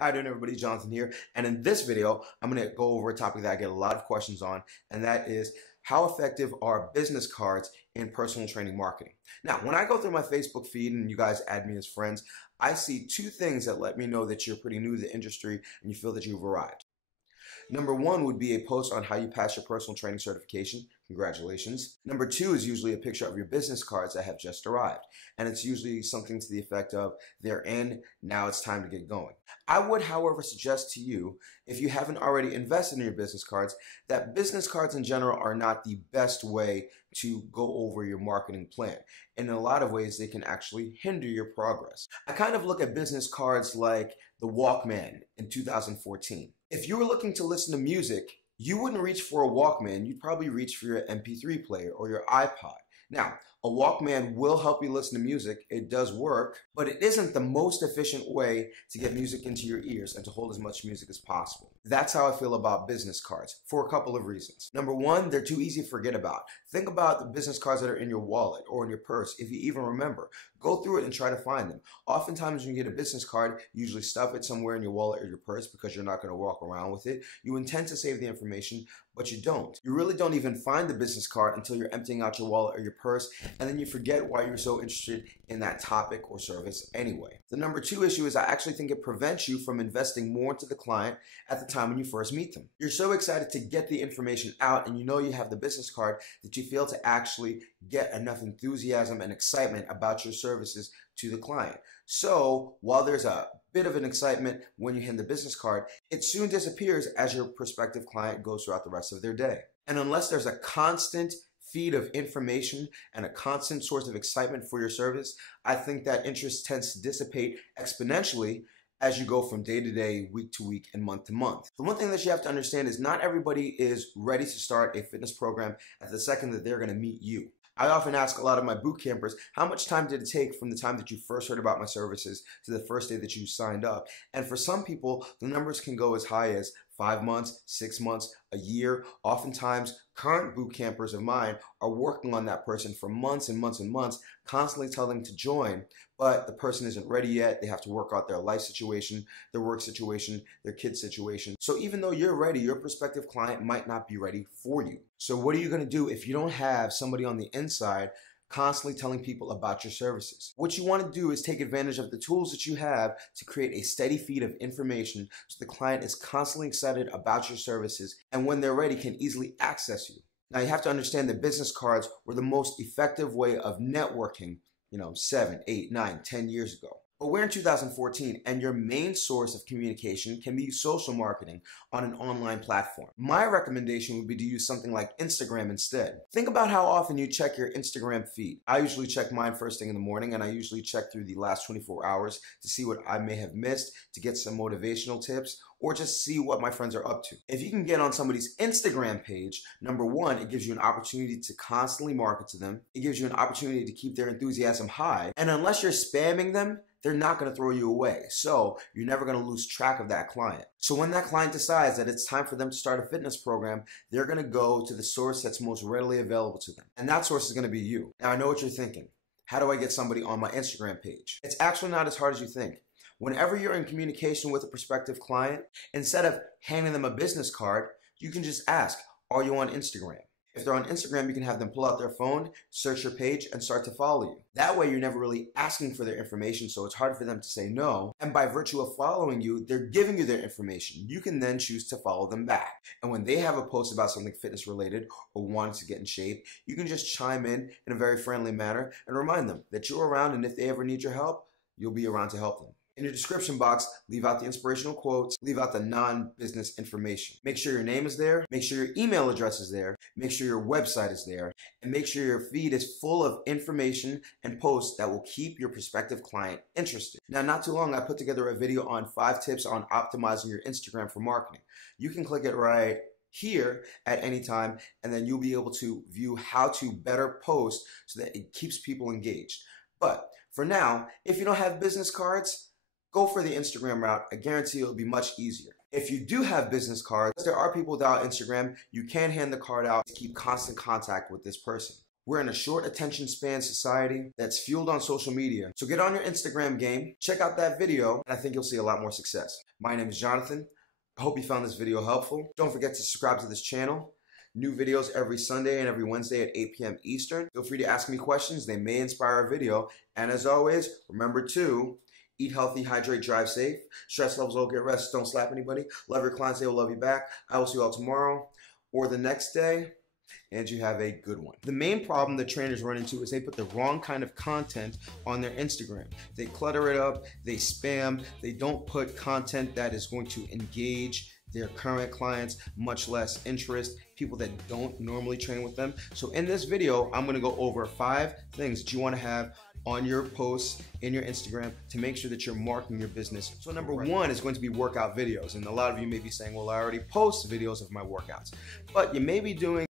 How doing, everybody? Jonathan here, and in this video I'm going to go over a topic that I get a lot of questions on, and that is how effective are business cards in personal training marketing. Now, when I go through my Facebook feed and you guys add me as friends, I see two things that let me know that you're pretty new to the industry and you feel that you've arrived. Number one would be a post on how you pass your personal training certification. Congratulations. Number two is usually a picture of your business cards that have just arrived. And it's usually something to the effect of, they're in, now it's time to get going. I would, however, suggest to you, if you haven't already invested in your business cards, that business cards in general are not the best way to go over your marketing plan. And in a lot of ways, they can actually hinder your progress. I kind of look at business cards like the Walkman in 2014. If you were looking to listen to music, you wouldn't reach for a Walkman, you'd probably reach for your MP3 player or your iPod. Now, a Walkman will help you listen to music, it does work, but it isn't the most efficient way to get music into your ears and to hold as much music as possible. That's how I feel about business cards, for a couple of reasons. Number one, they're too easy to forget about. Think about the business cards that are in your wallet or in your purse, if you even remember. Go through it and try to find them. Oftentimes when you get a business card, you usually stuff it somewhere in your wallet or your purse because you're not going to walk around with it. You intend to save the information, but you don't. You really don't even find the business card until you're emptying out your wallet or your purse, and then you forget why you're so interested in that topic or service anyway. The number two issue is I actually think it prevents you from investing more into the client at the time when you first meet them. You're so excited to get the information out, and you know you have the business card, that you fail to actually get enough enthusiasm and excitement about your services to the client. So while there's a bit of an excitement when you hand the business card, it soon disappears as your prospective client goes throughout the rest of their day. And unless there's a constant feed of information and a constant source of excitement for your service, I think that interest tends to dissipate exponentially as you go from day to day, week to week, and month to month. The one thing that you have to understand is not everybody is ready to start a fitness program at the second that they're going to meet you. I often ask a lot of my boot campers, how much time did it take from the time that you first heard about my services to the first day that you signed up? And for some people, the numbers can go as high as 5 months, 6 months, a year. Oftentimes, current boot campers of mine are working on that person for months and months and months, constantly telling them to join, but the person isn't ready yet. They have to work out their life situation, their work situation, their kid situation. So even though you're ready, your prospective client might not be ready for you. So what are you going to do if you don't have somebody on the inside constantly telling people about your services? What you want to do is take advantage of the tools that you have to create a steady feed of information so the client is constantly excited about your services, and when they're ready can easily access you. Now, you have to understand that business cards were the most effective way of networking, 7, 8, 9, 10 years ago. But we're in 2014, and your main source of communication can be social marketing on an online platform. My recommendation would be to use something like Instagram instead. Think about how often you check your Instagram feed. I usually check mine first thing in the morning, and I usually check through the last 24 hours to see what I may have missed, to get some motivational tips, or just see what my friends are up to. If you can get on somebody's Instagram page, number one, it gives you an opportunity to constantly market to them. It gives you an opportunity to keep their enthusiasm high. And unless you're spamming them, they're not going to throw you away. So you're never going to lose track of that client. So when that client decides that it's time for them to start a fitness program, they're going to go to the source that's most readily available to them. And that source is going to be you. Now, I know what you're thinking. How do I get somebody on my Instagram page? It's actually not as hard as you think. Whenever you're in communication with a prospective client, instead of handing them a business card, you can just ask, are you on Instagram? If they're on Instagram, you can have them pull out their phone, search your page, and start to follow you. That way, you're never really asking for their information, so it's hard for them to say no. And by virtue of following you, they're giving you their information. You can then choose to follow them back. And when they have a post about something fitness related or wanting to get in shape, you can just chime in a very friendly manner and remind them that you're around, and if they ever need your help, you'll be around to help them. In your description box, leave out the inspirational quotes, leave out the non-business information. Make sure your name is there, make sure your email address is there, make sure your website is there, and make sure your feed is full of information and posts that will keep your prospective client interested. Now, not too long, I put together a video on 5 tips on optimizing your Instagram for marketing. You can click it right here at any time, and then you'll be able to view how to better post so that it keeps people engaged. But for now, if you don't have business cards, go for the Instagram route. I guarantee it'll be much easier. If you do have business cards, there are people without Instagram, you can hand the card out to keep constant contact with this person. We're in a short attention span society that's fueled on social media. So get on your Instagram game, check out that video, and I think you'll see a lot more success. My name is Jonathan. I hope you found this video helpful. Don't forget to subscribe to this channel. New videos every Sunday and every Wednesday at 8 p.m. Eastern. Feel free to ask me questions. They may inspire a video. And as always, remember to eat healthy, hydrate, drive safe. Stress levels low, get rest, don't slap anybody. Love your clients, they will love you back. I will see you all tomorrow or the next day, and you have a good one. The main problem that trainers run into is they put the wrong kind of content on their Instagram. They clutter it up, they spam, they don't put content that is going to engage their current clients, much less interest, people that don't normally train with them. So in this video, I'm gonna go over 5 things that you wanna have on your posts in your Instagram to make sure that you're marketing your business. So number 1 is going to be workout videos. And a lot of you may be saying, well, I already post videos of my workouts, but you may be doing